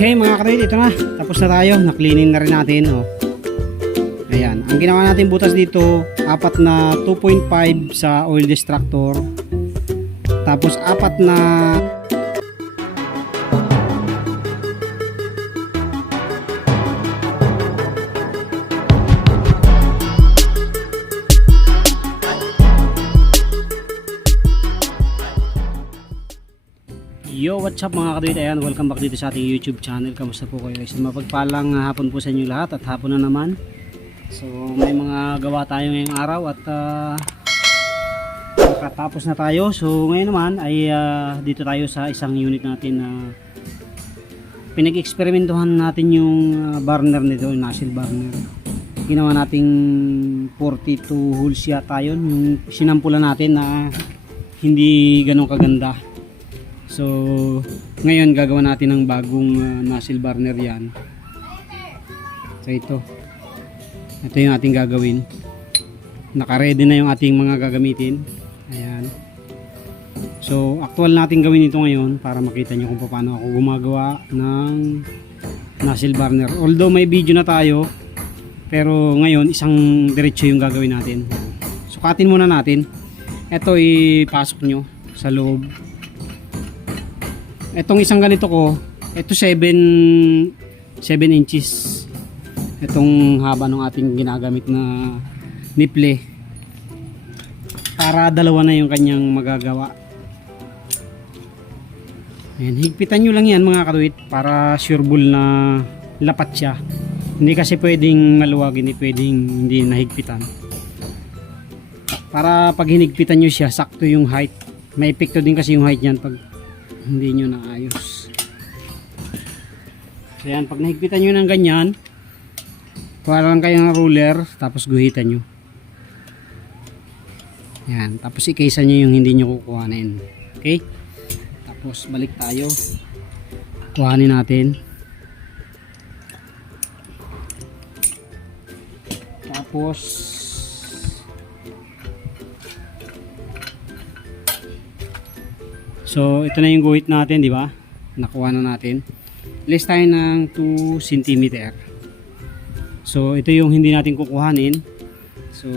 Okay mga kadit, ito na. Tapos na tayo. Na-cleaning na rin natin. Oh. Ayan. Ang ginawa natin butas dito, apat na 2.5 sa oil distractor. Tapos apat na Yo, what's up mga kadwit? Ayan, welcome back dito sa ating YouTube channel. Kamusta po kayo guys? Mapagpalang hapon po sa inyo lahat at hapon na naman. So may mga gawa tayo ngayong araw at nakatapos na tayo. So ngayon naman ay dito tayo sa isang unit natin na pinag-eksperimentuhan natin yung burner nito, yung nozzle burner. Ginawa nating 42 holes yata yun, yung sinampulan natin na hindi ganun kaganda. So ngayon gagawa natin ng bagong nozzle burner yan. So ito yung ating gagawin. Naka-ready na yung ating mga gagamitin. Ayan. So actual natin gawin ito ngayon para makita nyo kung paano ako gumagawa ng nozzle burner. Although may video na tayo, pero ngayon isang diretso yung gagawin natin. Sukatin muna natin. Ito ipasok nyo sa loob. Etong isang ganito ko, ito 7 inches. Itong haba ng ating ginagamit na niple. Para dalawa na yung kanyang magagawa. Ayan, higpitan nyo lang yan mga kadwit para sureball na lapat siya. Hindi kasi pwedeng maluwag, hindi pwedeng hindi nahigpitan. Para pag hinigpitan nyo siya, sakto yung height. May epekto din kasi yung height yan pag hindi nyo naayos. So yan, pag nahigpitan nyo ng ganyan, kuha lang kayo ng ruler, tapos guhitan nyo. Yan, tapos ikaysa nyo yung hindi nyo kukuhanin. Okay? Tapos balik tayo. Kuhanin natin. Tapos so ito na yung guhit natin, di ba? Nakuha na natin. Less tayo ng 2 cm. So ito yung hindi natin kukuhanin. So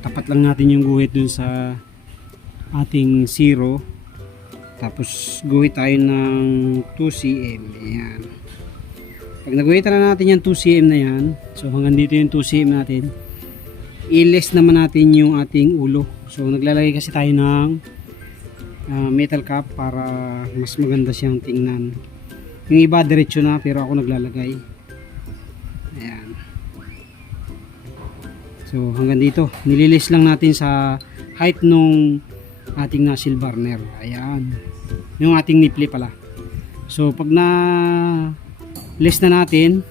tapat lang natin yung guhit dun sa ating 0. Tapos guhit tayo ng 2 cm. Ayan. Pag naguhitan na natin yung 2 cm na yan, so hanggang dito yung 2 cm natin, i-less naman natin yung ating ulo. So naglalagay kasi tayo ng metal cap para mas maganda siyang tingnan. Yung iba diretso na, pero ako naglalagay. Ayan. So hanggang dito, nililis lang natin sa height nung ating nozzle burner. Ayan. Yung ating nipple pala. So pag na list na natin,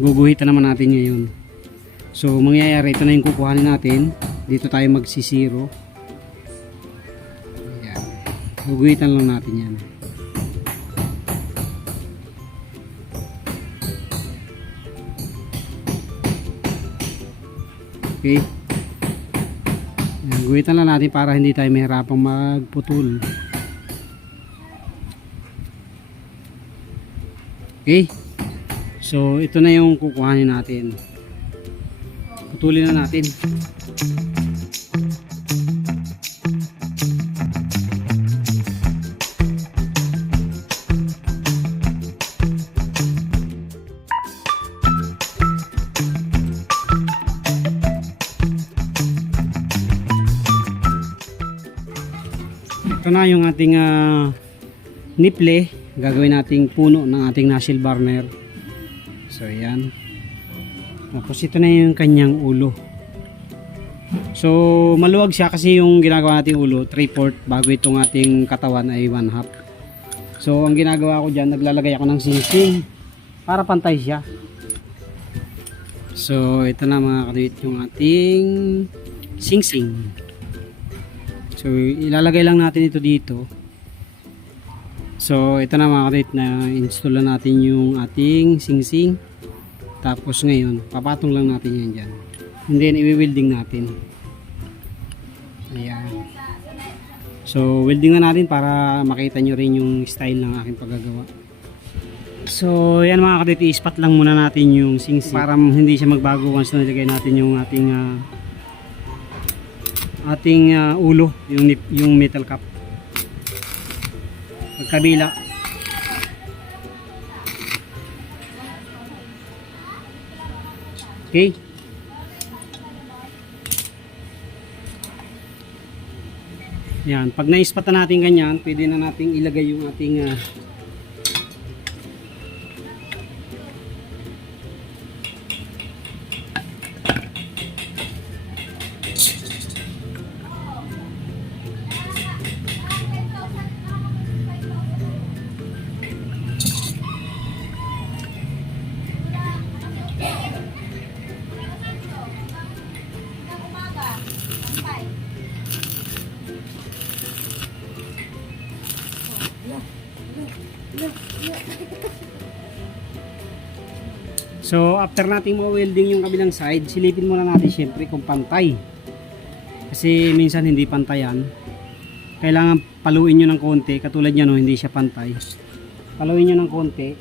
guguhitan naman natin ngayon. So mangyayari, ito na yung kukuhanin natin. Dito tayo magsisiro. Guguhitan lang natin yan. Okay. Guguhitan lang natin para hindi tayo mahirapang magputol. Okay. So ito na yung kukuhanin natin. Putulin na natin. Ito na yung ating niple. Gagawin nating puno ng ating nozzle burner. So ayan. Tapos ito na yung kanyang ulo. So maluwag siya kasi yung ginagawa nating ulo 3/4, bago itong ating katawan ay 1/2. So ang ginagawa ko dyan, naglalagay ako ng singsing para pantay siya. So ito na mga kadwit yung ating singsing. So ilalagay lang natin ito dito. So ito na mga kadwit, na install na natin yung ating singsing. Tapos ngayon papatong lang natin yan dyan, and then i-welding natin. Ayan. So welding na natin para makita nyo rin yung style ng aking paggagawa. So yan mga kadit, i-spot lang muna natin yung singsing para hindi siya magbago once na nilagay natin yung ating ulo, yung metal cap. Magkabila. Okay. Yan, pag na-spot na natin ganyan, pwede na nating ilagay yung ating So after nating ma-welding yung kabilang side, silipin muna natin syempre kung pantay. Kasi minsan hindi pantay yan. Kailangan paluin nyo ng konti, katulad nyo no, hindi siya pantay. Paluin nyo ng konti.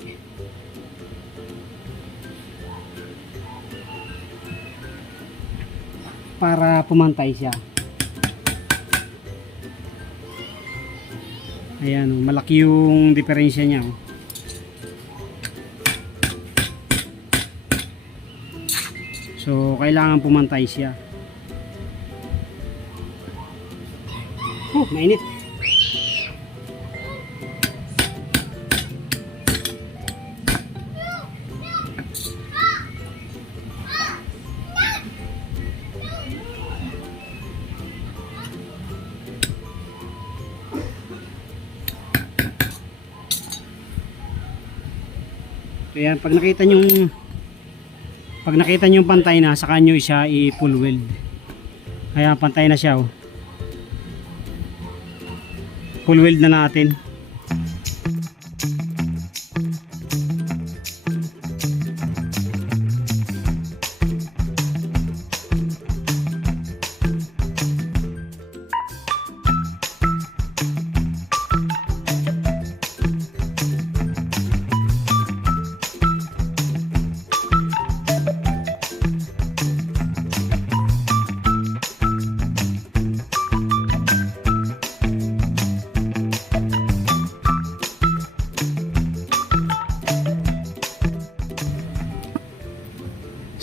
Para pumantay siya. Ayan, malaki yung diferensya niya. So, kailangan pumantay siya. Mainit. Kaya pag nakita nyo pantay na, saka nyo siya i-full weld. Kaya pantay na siya, oh. Full weld na natin.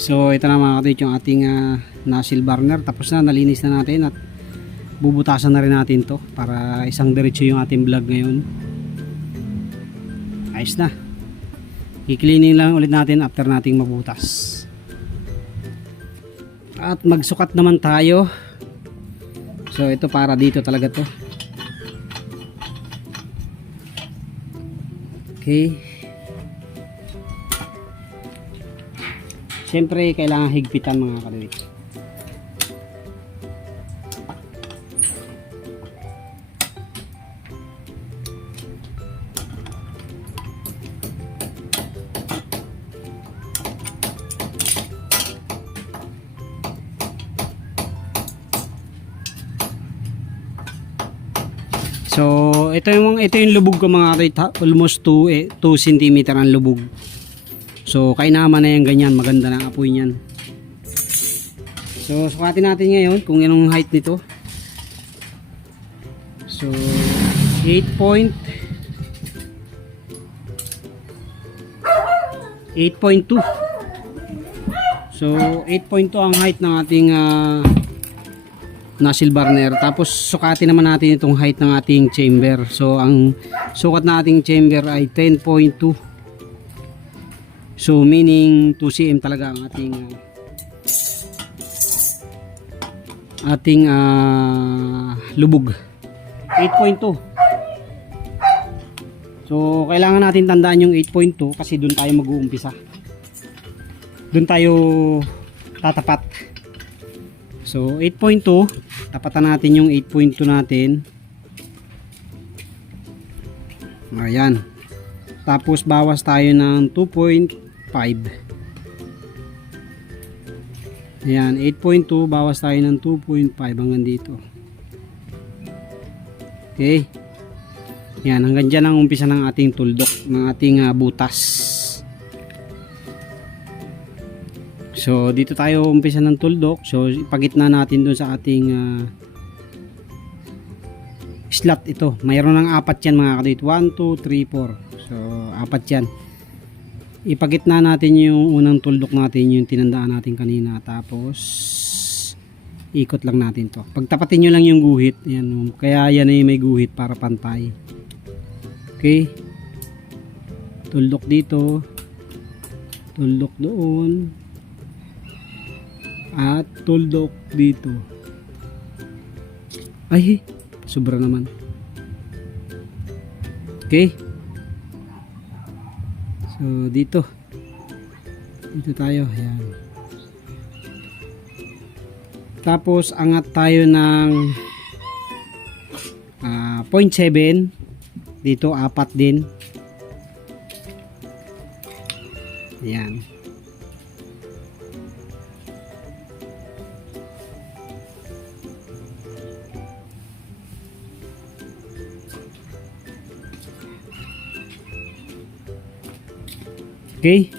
So ito na mga kapatid yung ating nozzle burner. Tapos na, nalinis na natin at bubutasan na rin natin to para isang diretso yung ating vlog ngayon. Ayos na. I-cleaning lang ulit natin after nating mabutas. At magsukat naman tayo. So ito para dito talaga to. Okay. Siyempre, kailangan higpitan mga kadawit. So, ito yung lubog ko mga kadawit. Almost 2 cm ang lubog. So kainaman na yan ganyan, maganda na ang apoy niyan. So sukatin natin ngayon kung anong height nito. So 8.2. So 8.2 ang height ng ating nozzle burner. Tapos sukatin naman natin itong height ng ating chamber. So ang sukat na ating chamber ay 10.2. So meaning 2 cm talaga ang ating lubog. 8.2. So kailangan natin tandaan yung 8.2 kasi doon tayo mag-uumpisa. Doon tayo tatapat. So 8.2, tapatan natin yung 8.2 natin. Ayan. Tapos bawas tayo ng 2.5. Ayan, 8.2 bawas tayo ng 2.5 hanggang dito. Okay. Yan, hanggang dyan ang umpisa ng ating tuldok, ng ating butas. So, dito tayo umpisa ng tuldok. So, ipagitna natin dun sa ating slot ito. Mayroon ng 4 yan mga kadit. 1, 2, 3, 4. So, 4 yan. Ipagitna natin yung unang tuldok natin, yung tinandaan natin kanina. Tapos, ikot lang natin to. Pagtapatin nyo lang yung guhit. Yan, kaya yan ay may guhit para pantay. Okay. Tuldok dito. Tuldok doon. At tuldok dito. Ay, sobra naman. Okay. So, dito. Dito tayo. Ayan. Tapos, angat tayo ng 0.7. Dito, 4 din. Ayan. Okay.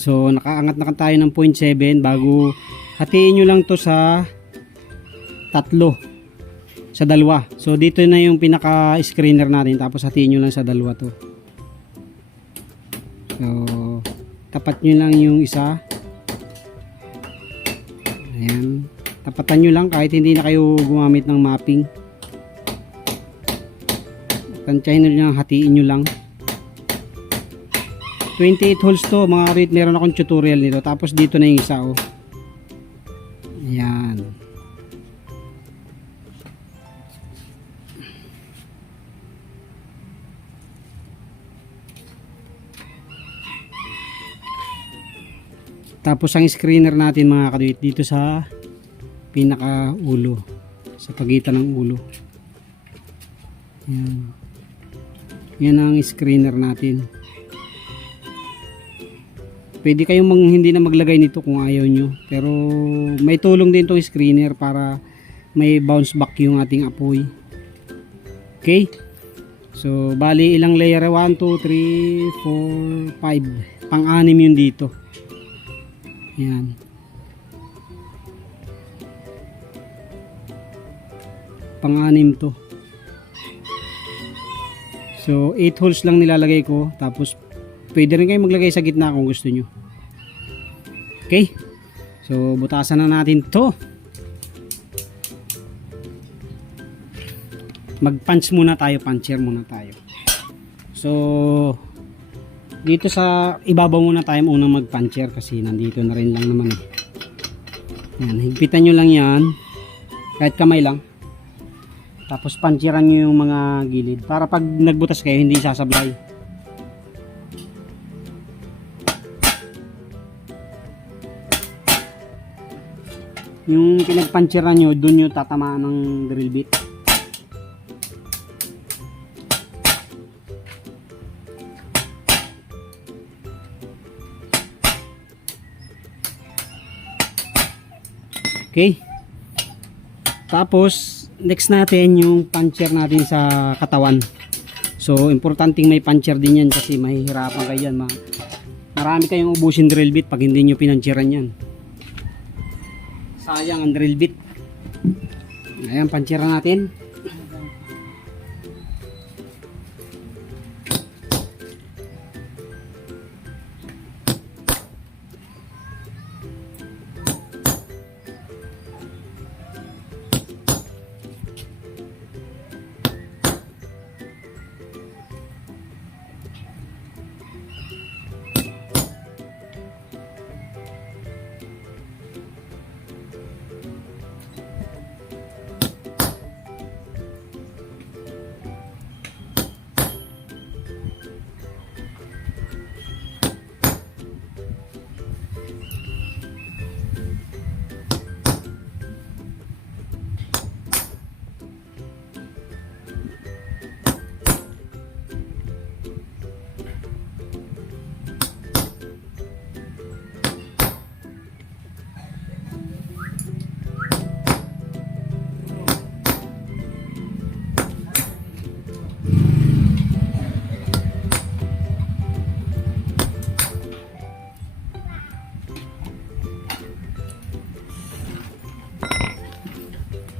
So, nakaangat na tayo ng 0.7 bago hatiin nyo lang to sa 3. Sa 2. So, dito na yung pinaka-screener natin. Tapos, hatiin nyo lang sa 2 to. So, tapat nyo lang yung isa. Ayan. Tapatan nyo lang kahit hindi na kayo gumamit ng mapping. Tansyahin nyo lang, hatiin nyo lang. 28 holes to mga karit, meron akong tutorial nito. Tapos dito na yung isa oh. Ayan. Tapos ang screener natin mga kaduit dito sa pinaka ulo, sa pagitan ng ulo. Ayan. Yan ang screener natin. Pwede kayong hindi na maglagay nito kung ayaw nyo. Pero may tulong din itong screener para may bounce back yung ating apoy. Okay. So bali ilang layer? 1, 2, 3, 4, 5. Pang-anim yun dito. Ayan. Pang-anim to. So 8 holes lang nilalagay ko. Tapos pwede rin kayo maglagay sa gitna kung gusto nyo. Okay. So, butasan na natin to. Mag-punch muna tayo. Puncher muna tayo. So, dito sa ibabaw muna tayo unang mag-puncher kasi nandito na rin lang naman. Yan. Higpitan nyo lang yan. Kahit kamay lang. Tapos puncheran nyo yung mga gilid. Para pag nagbutas kayo, hindi sasablay. Yung pinagpuncheran nyo, dun nyo tatamaan ng drill bit. Okay. Tapos, next natin yung puncher natin sa katawan. So, importanteng may puncher din yan kasi mahihirapan kayo yan. Marami kayong ubusin drill bit pag hindi nyo pinuncheran yan. Sayang ang drill bit. Ayan, punchera natin.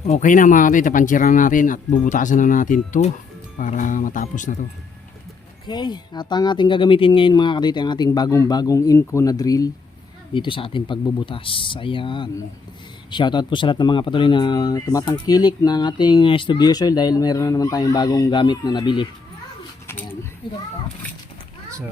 Okay na mga kadit, tapansiran natin at bubutasan na natin to para matapos na to. Okay, at ang ating gagamitin ngayon mga kadit, ang ating bagong Inco na drill dito sa ating pagbubutas. Ayan. Shoutout po sa lahat ng mga patuloy na tumatangkilik ng ating studio soil dahil meron na naman tayong bagong gamit na nabili. Ayan. So,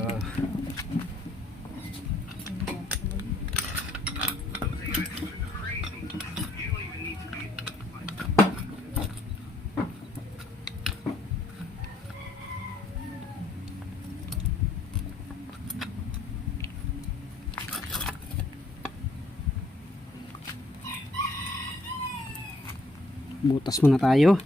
butas muna tayo.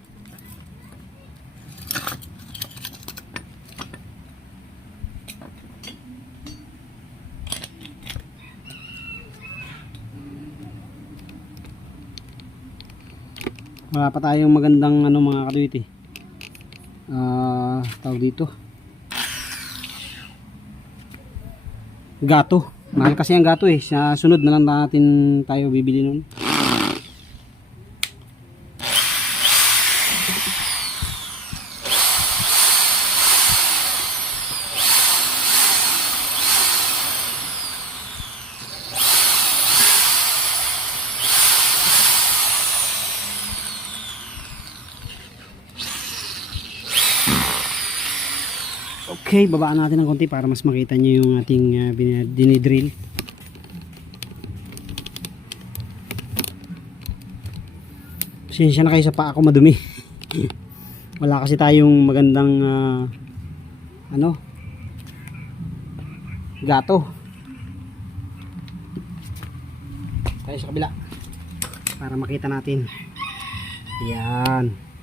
Wala pa tayong magandang ano mga kaduyt eh. Tawag dito. Gato. Mahal kasi ang gato eh. Sa sunod na lang natin tayo bibili nun. Okay, babaan natin ng konti para mas makita nyo yung ating dinidrill. Pasensya na kayo sa paa ko madumi. Wala kasi tayong magandang gato. Tayo sa kabila para makita natin. Yan.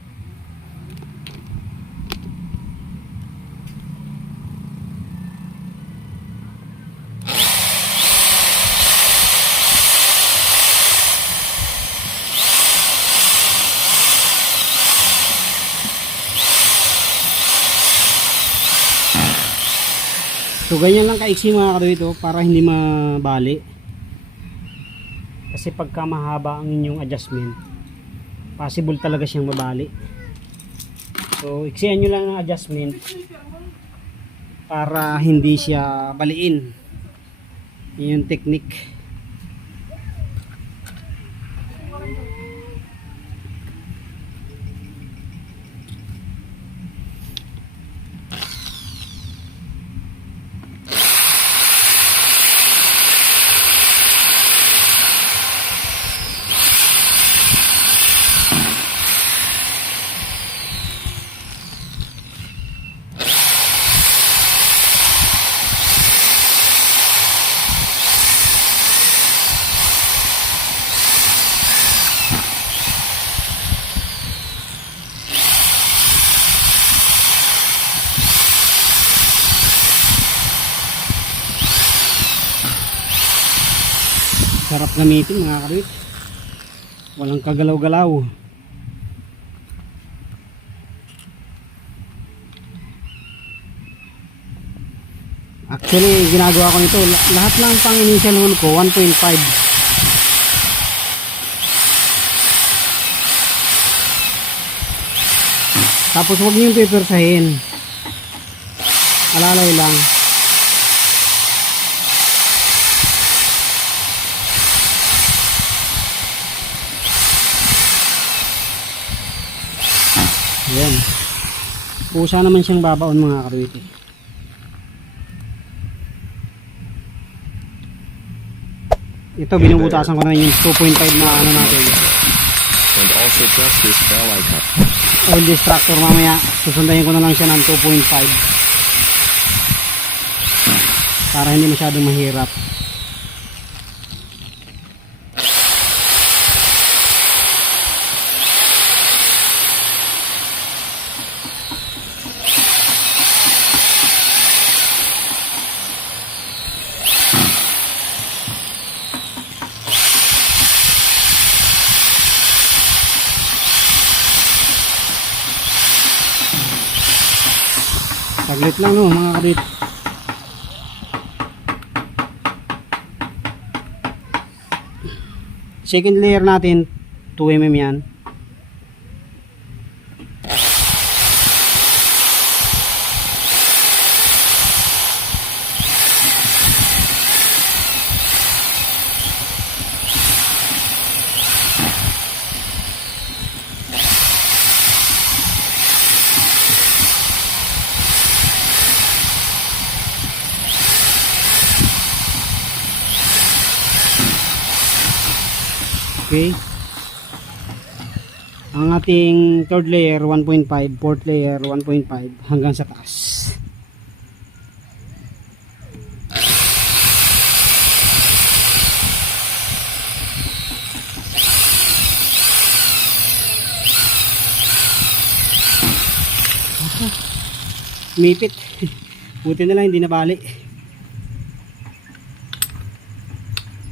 So ganyan lang kaiksi mga kaduyt para hindi mabali. Kasi pagka mahaba ang inyong adjustment, possible talaga siyang mabali. So iksihan nyo lang ang adjustment para hindi siya baliin. Yun yung technique. Sarap gamitin mga kaduyt. Walang kagalaw-galaw. Actually, ginagawa ko nito. Lahat ng pang initial hole ko, 1.5. Tapos huwag nyo yung pepersahin. Alalay lang. Ayan. Pusa naman siyang babaon mga kaduyt. Ito binubutasan ko na yung 2.5 na ano natin. And also press this bell icon. Oil distractor mamaya. Susundayin ko na lang siya ng 2.5. Para hindi masyadong mahirap. Saglit lang no mga kaduyt. Second layer natin 2mm yan. Okay. Ang ating third layer 1.5, fourth layer 1.5 hanggang sa taas. Mipit. Buti na lang hindi nabali.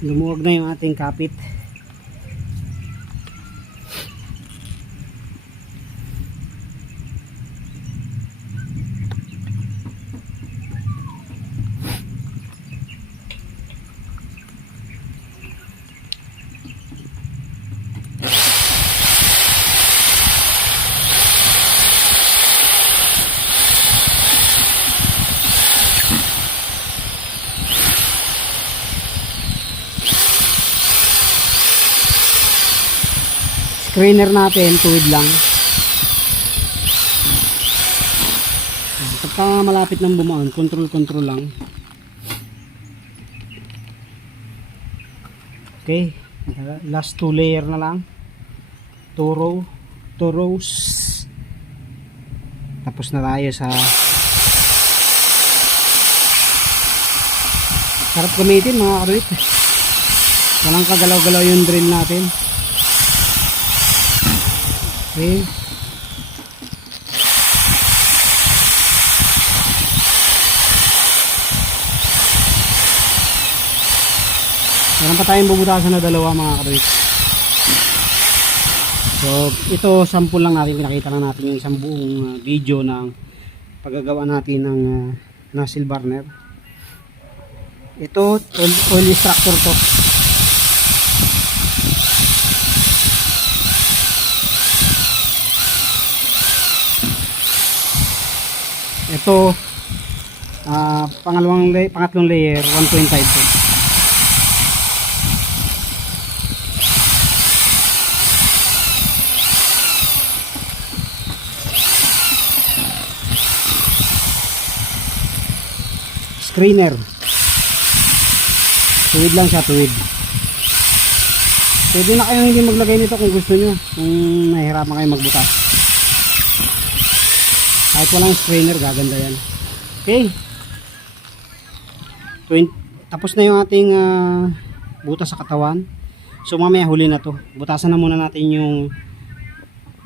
Lumuwag na yung ating kapit. Screener natin, tuwid lang. Pagka malapit ng bumaon, control lang. Okay, last 2 layer na lang. 2 rows. Tapos na tayo sa sarap gamitin mga karuit. Walang kagalaw-galaw yung drill natin. Okay. Meron pa tayong bubutasan na dalawa mga karuit. So ito sample lang natin, pinakita lang natin yung isang buong video ng paggagawa natin ng nozzle burner. Ito oil extractor to. Ito pangatlong layer 1.5 to. Screener. Tuwid lang siya, tuwid. Pwede na kayo hindi maglagay nito kung gusto nyo, kung nahihirapan kayo magbutas. Kahit walang screener, gaganda yan. Okay. Tapos na yung ating butas sa katawan. So mamaya huli na to. Butasan na muna natin yung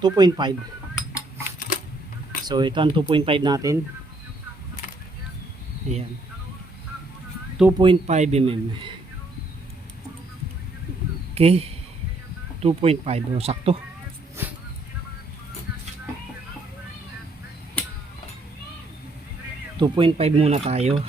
2.5. So ito ang 2.5 natin. Ayan. 2.5 mm. Okay. 2.5. O, sakto. .5 muna tayo.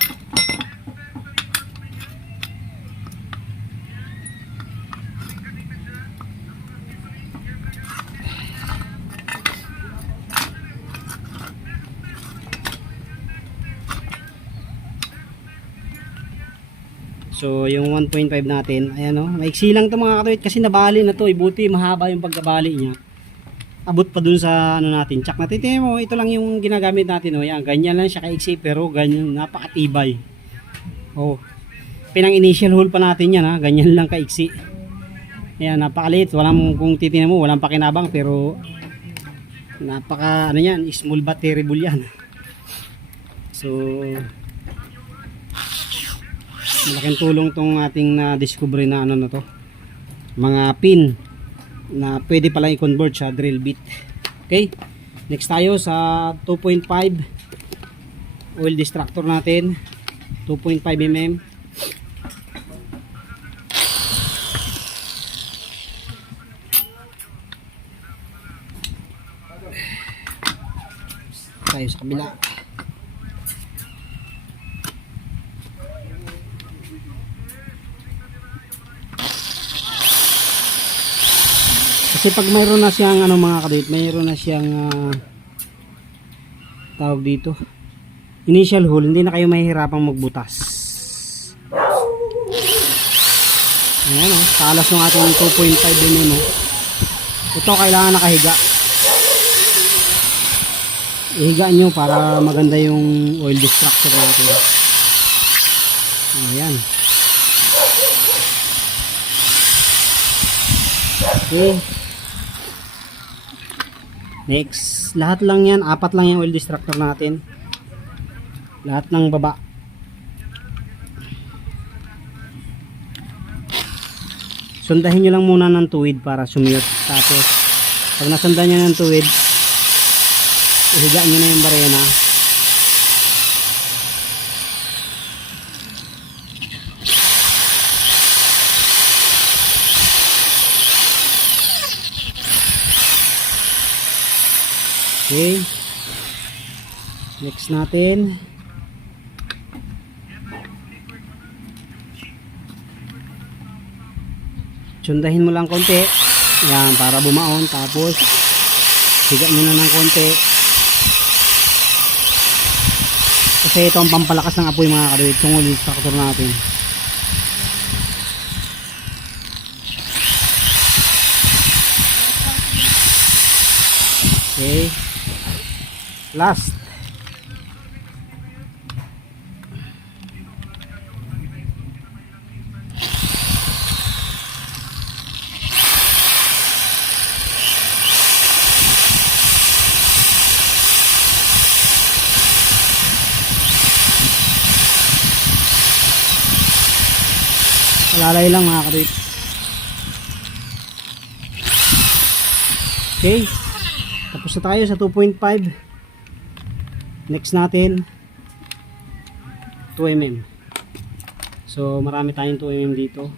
So yung 1.5 natin, ayan o, maiksi lang to mga katuwit kasi nabali na to, buti mahaba yung pagkabali niya. Abot pa dun sa ano natin, tsak natin. Tingnan mo, ito lang yung ginagamit natin o, yan, ganyan lang siya kaiksi pero ganyan, napakatibay. Oh, pinang initial hole pa natin yan ha, ganyan lang kaiksi. Ayan, napakaliit, walang, kung titingnan mo, walang pakinabang pero napaka ano yan, small but terrible yan. So malaking tulong tong ating na-discover na ano na to, mga pin na pwede pala i-convert sa drill bit. Okay, next tayo sa 2.5 oil distractor natin, 2.5 mm. Tayo sa kabila. Kasi pag mayroon na siyang ano mga kadit, mayroon na siyang tawag dito, initial hole, hindi na kayo mahihirapang magbutas. Ayan o, talas ng ating 2.5 mm o. Ito kailangan nakahiga. Ihiga nyo para maganda yung oil distractor natin. Ayan. Okay. Next, lahat lang yan, 4 lang yung oil distractor natin. Lahat ng baba. Sundahin nyo lang muna ng tuwid para sumiyot. Tapos, pag nasundan nyo ng tuwid, ihigaan nyo na yung barena. Okay. Next natin. Sundahin mo lang konti. Yan, para bumaon. Tapos, higa nyo na ng konti. Kasi ito ang pampalakas ng apoy mga kaduwid. Itong oil extractor natin. Okay. Last. Alalay lang mga kaduwid. Okay. Tapos na tayo sa 2.5. Next natin 2mm. So marami tayong 2mm dito.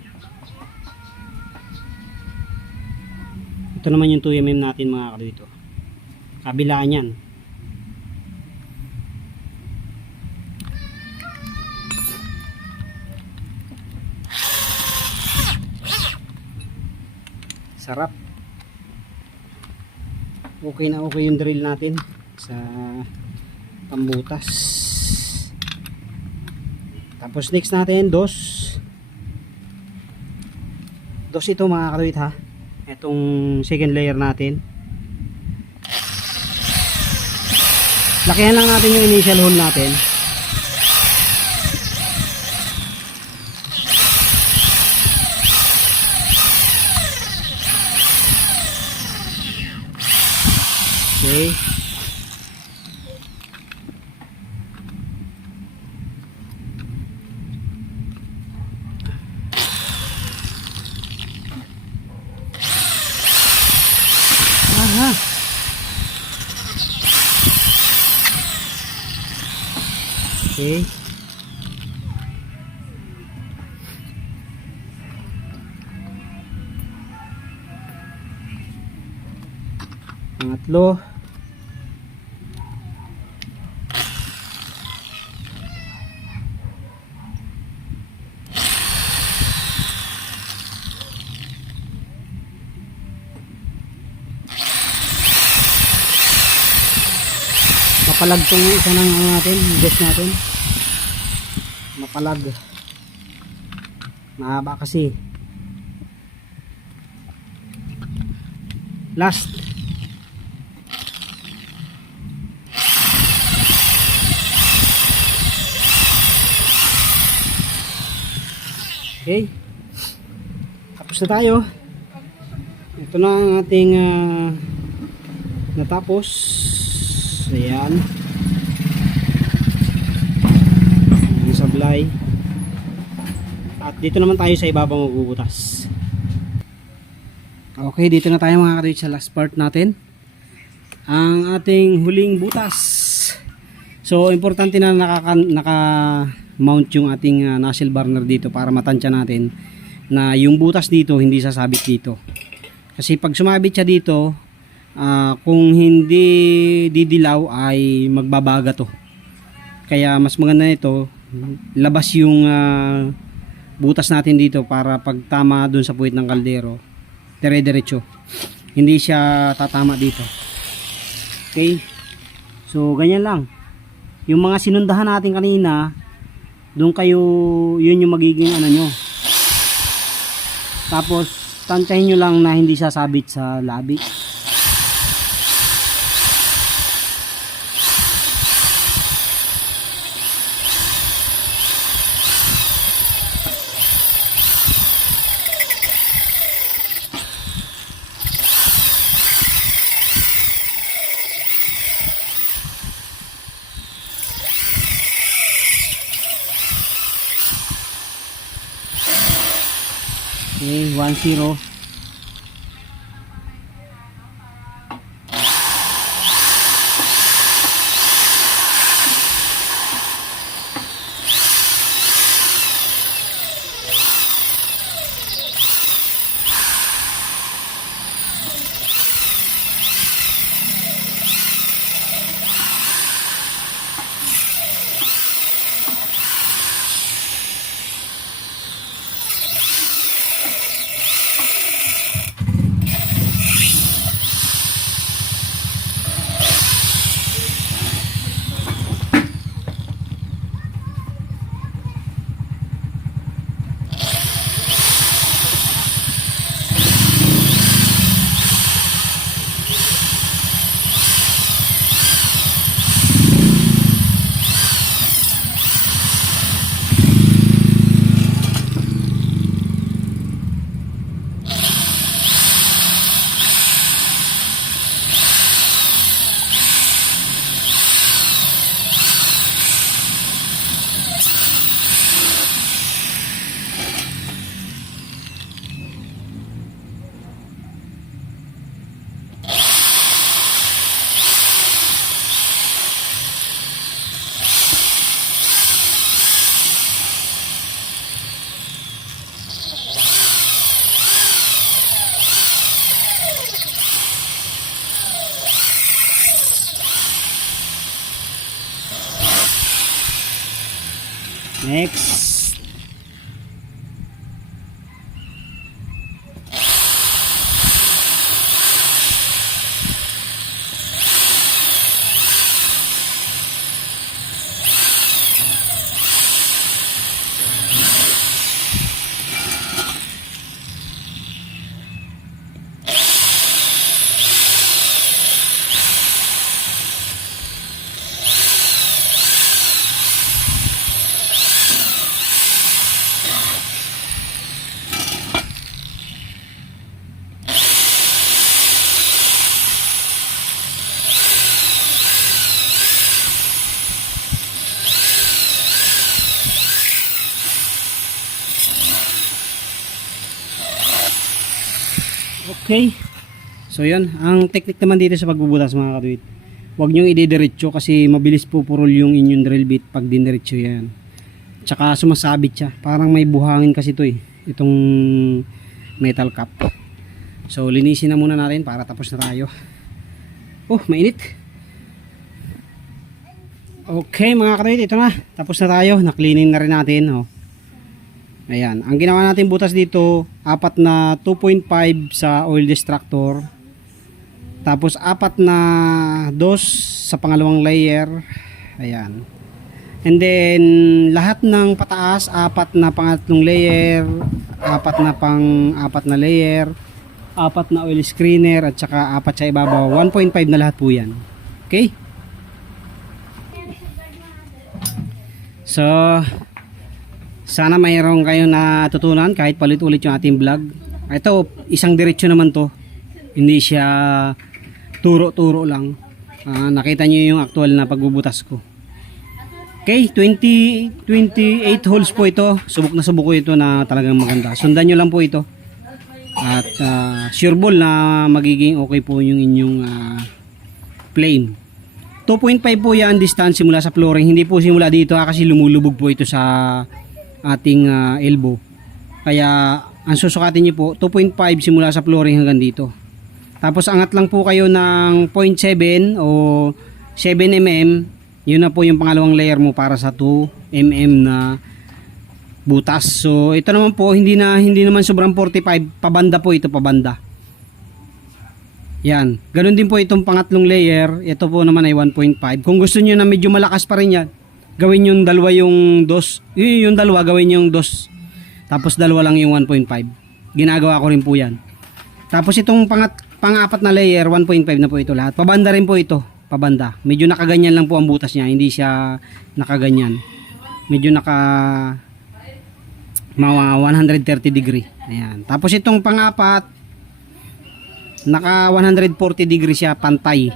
Ito naman yung 2mm natin mga kaduwid. Kabilaan yan. Sarap. Okay na okay yung drill natin sa pambutas. Tapos next natin dos ito mga kaduwid ha. Itong second layer natin. Lakihan lang natin yung initial hole natin. Okay. Aha. Okay. Pangatlo. Mapalag tong isa ng natin, gas natin. Mapalag. Mahaba kasi. Last. Okay. Tapos na tayo. Ito na ang ating natapos. Ayan. Yung sablay. At dito naman tayo sa ibabaw magbubutas. Okay, dito na tayo mga kaduwid sa last part natin. Ang ating huling butas. So, importante na naka-mount yung ating nozzle burner dito para matansya natin na yung butas dito hindi sasabit dito. Kasi pag sumabit siya dito, kung hindi didilaw ay magbabaga to. Kaya mas maganda nito labas yung butas natin dito para pag tama dun sa puwit ng kaldero dire-diretso, hindi siya tatama dito. Okay, so ganyan lang yung mga sinundahan natin kanina. Doon kayo, yun yung magiging ano nyo. Tapos tantayin nyo lang na hindi sasabit sa labi. Okay, 1-0. Next. Okay. So yun, ang technique naman dito sa pagbubutas mga katuwid. Huwag nyo idediretso kasi mabilis pupurol yung inyong drill bit pag diniretso yan. Tsaka sumasabit siya. Parang may buhangin kasi ito eh. Itong metal cap. So linisin na muna natin para tapos na tayo. Oh, mainit. Okay mga katuwid, ito na. Tapos na tayo. Na-cleaning na rin natin. Oh. Ayan, ang ginawa natin butas dito, 4 na 2.5 sa oil distractor. Tapos 4 na dos sa pangalawang layer. Ayan. And then lahat ng pataas, 4 na pangatlong layer, 4 na pang-4 na layer, 4 na oil screener at saka 4 sa ibabaw. 1.5 na lahat po 'yan. Okay? So sana mayroon kayong natutunan kahit palit-ulit yung ating vlog. Ito, isang diretsyo naman to. Hindi siya turo-turo lang. Nakita nyo yung actual na pagbubutas ko. Okay, 28 holes po ito. Subok na subok ko ito na talagang maganda. Sundan nyo lang po ito. At sure ball na magiging okay po yung inyong plane. 2.5 po yan distance simula sa flooring. Hindi po simula dito kasi lumulubog po ito sa ating elbow. Kaya ang susukatin niyo po 2.5 simula sa flooring hanggang dito. Tapos angat lang po kayo ng 0.7 o 7 mm. Yun na po yung pangalawang layer mo para sa 2 mm na butas. So ito naman po hindi naman sobrang 45, pabanda po ito, pabanda. Yan. Ganun din po itong pangatlong layer. Ito po naman ay 1.5. Kung gusto niyo na medyo malakas pa rin yan, gawin yung dalawa yung dos. Yung dalawa gawin yung dos. Tapos dalawa lang yung 1.5. Ginagawa ko rin po yan. Tapos itong pang-apat na layer, 1.5 na po ito lahat. Pabanda rin po ito. Pabanda. Medyo nakaganyan lang po ang butas niya. Hindi siya nakaganyan. Medyo mga 130 degree. Ayan. Tapos itong pang-apat, naka 140 degree siya pantay.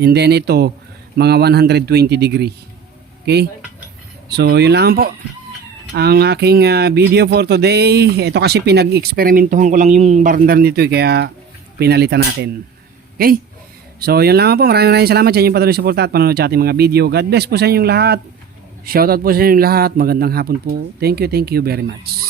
And then ito, mga 120 degree. Okay? So, yun lang po. ang aking video for today. Ito kasi pinag-eksperimentuhan ko lang yung burner nito kaya pinalitan natin. Okay? So yun lang po. Maraming salamat sa inyong patuloy suporta at panonood sa ating mga video. God bless po sa inyong lahat. Shoutout po sa inyong lahat. Magandang hapon po. Thank you very much.